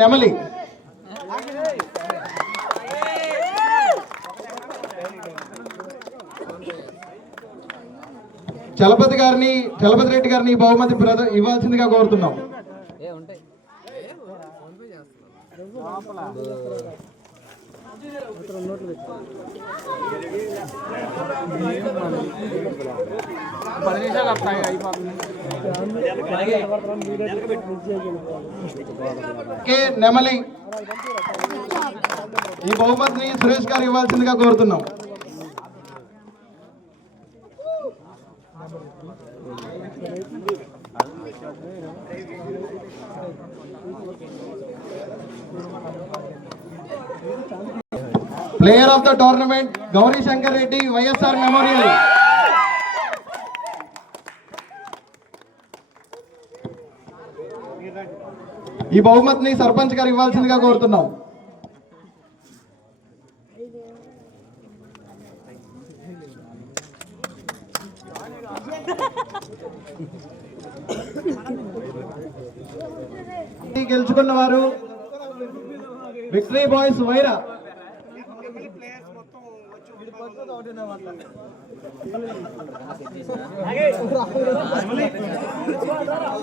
నెమలి చలపతి రెడ్డి గారిని బహుమతి ఇవ్వాల్సిందిగా కోరుతున్నాం. నెమలి ఈ బహుమతిని సురేష్ గారు ఇవ్వాల్సిందిగా కోరుతున్నాం. Player of the tournament Gauri Shankar Reddy, YSR memorial. ఈ బహుమతిని సర్పంచ్ గారు ఇవ్వాల్సిందిగా కోరుతున్నాం. గెలుచుకున్న వారు విక్టరీ బాయ్స్ వైరా.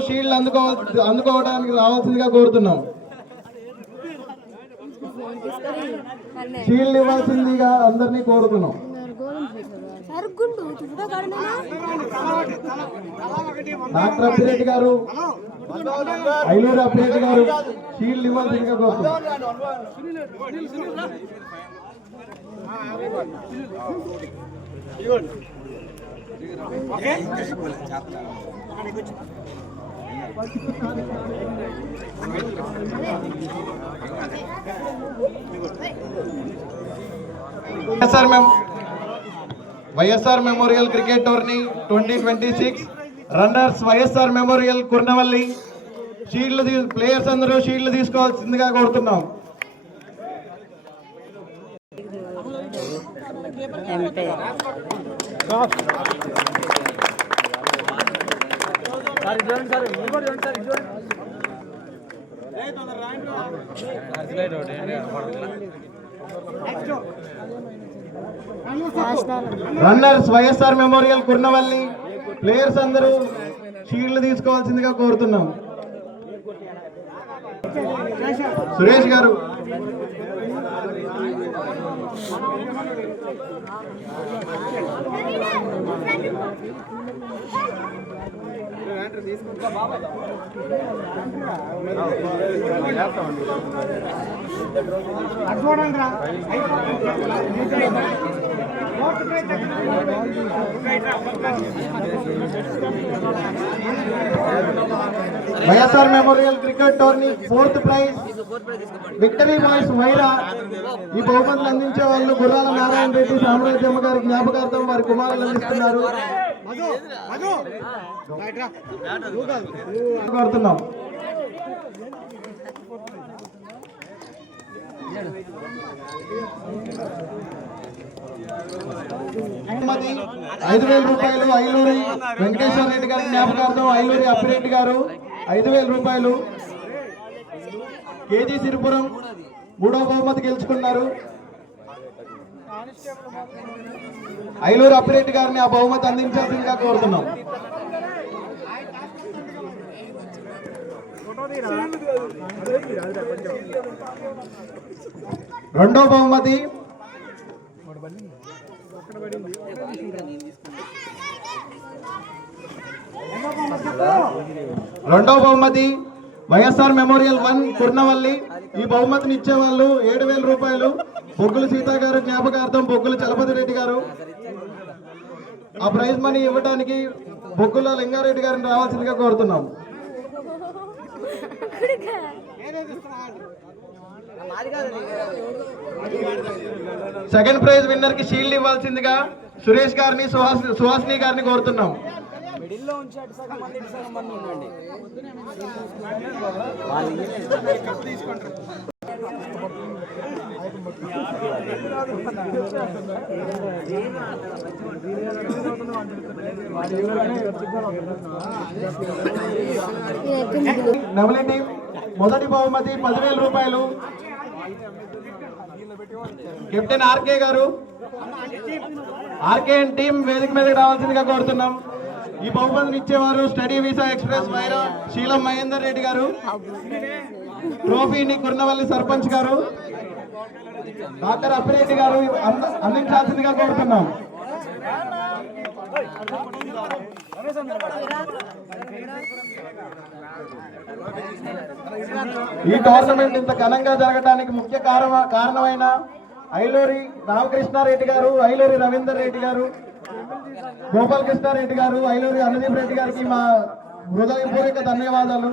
షీల్డ్ అందుకోవడానికి రావాల్సిందిగా కోరుతున్నాం. షీల్డ్ ఇవ్వాల్సిందిగా అందరినీ కోరుతున్నాం. డాక్టర్ అప్పిరెడ్డి గారు, ఐలూరు అప్పిరెడ్డి గారు షీల్డ్ ఇవ్వాల్సిందిగా కోరుతున్నాం. YSR memorial cricket tourney 2026 runners YSR memorial Kurnavalli. Players అందరూ షీల్డ్ తీసుకోవాల్సిందిగా కోరుతున్నాం. Runners YSR memorial Kurnavalli. Players అందరూ షీల్డ్ తీసుకోవాల్సిందిగా కోరుతున్నాం. Suresh garu, YSR memorial cricket tourney 4th prize victory boys Wyra. ఈ బహుమతులు అందించే వాళ్ళు గుర్రాల నారాయణ రెడ్డి సామ్రాజ్యమ్మ గారి జ్ఞాపకార్థం వారి కుమారులు అందిస్తున్నారు. కోరుతున్నాం. బహుమతి 5,000 రూపాయలు ఐలూరి వెంకటేశ్వర రెడ్డి గారి జ్ఞాపకార్థం ఐలూరి అప్పిరెడ్డి గారు 5,000 రూపాయలు. కేజీ సిరిపురం 3వ బహుమతి గెలుచుకున్నారు. ఐలూరు అప్పిరెడ్డి గారిని ఆ బహుమతి అందించాల్సిందిగా కోరుతున్నాం. రెండో బహుమతి వైఎస్ఆర్ మెమోరియల్ 1 కుర్నవల్లి. ఈ బహుమతిని ఇచ్చేవాళ్ళు 7,000 రూపాయలు. బొగ్గుల సీతా గారు జ్ఞాపకార్థం బొగ్గుల చలపతి రెడ్డి గారు. ఆ ప్రైజ్ మనీ ఇవ్వడానికి బొగ్గుల లింగారెడ్డి గారిని రావాల్సిందిగా కోరుతున్నాం. సెకండ్ ప్రైజ్ విన్నర్ కి షీల్డ్ ఇవ్వాల్సిందిగా సురేష్ గారిని సుహాసిని గారిని కోరుతున్నాం. నవలి టీం మొదటి బహుమతి 10,000 రూపాయలు. కెప్టెన్ ఆర్కే గారు, ఆర్కే అండ్ టీం వేదిక మీదకి రావాల్సిందిగా కోరుతున్నాం. ఈ బహుమతిని ఇచ్చేవారు స్టడీ వీసా ఎక్స్ప్రెస్ వైరా శీలం మహేందర్ రెడ్డి గారు. ట్రోఫీని కుర్నవల్లి సర్పంచ్ గారు డాక్టర్ అప్పిరెడ్డి గారు అందించాల్సిందిగా కోరుతున్నాం. ఈ టోర్నమెంట్ ఇంత ఘనంగా జరగడానికి ముఖ్య కారణమైన ఐలూరి రామకృష్ణారెడ్డి గారు, ఐలూరి రవీందర్ రెడ్డి గారు, గోపాల్ కృష్ణారెడ్డి గారు, ఐలూరి అనుదీప్ రెడ్డి గారికి మా హృదయపూర్వక ధన్యవాదాలు.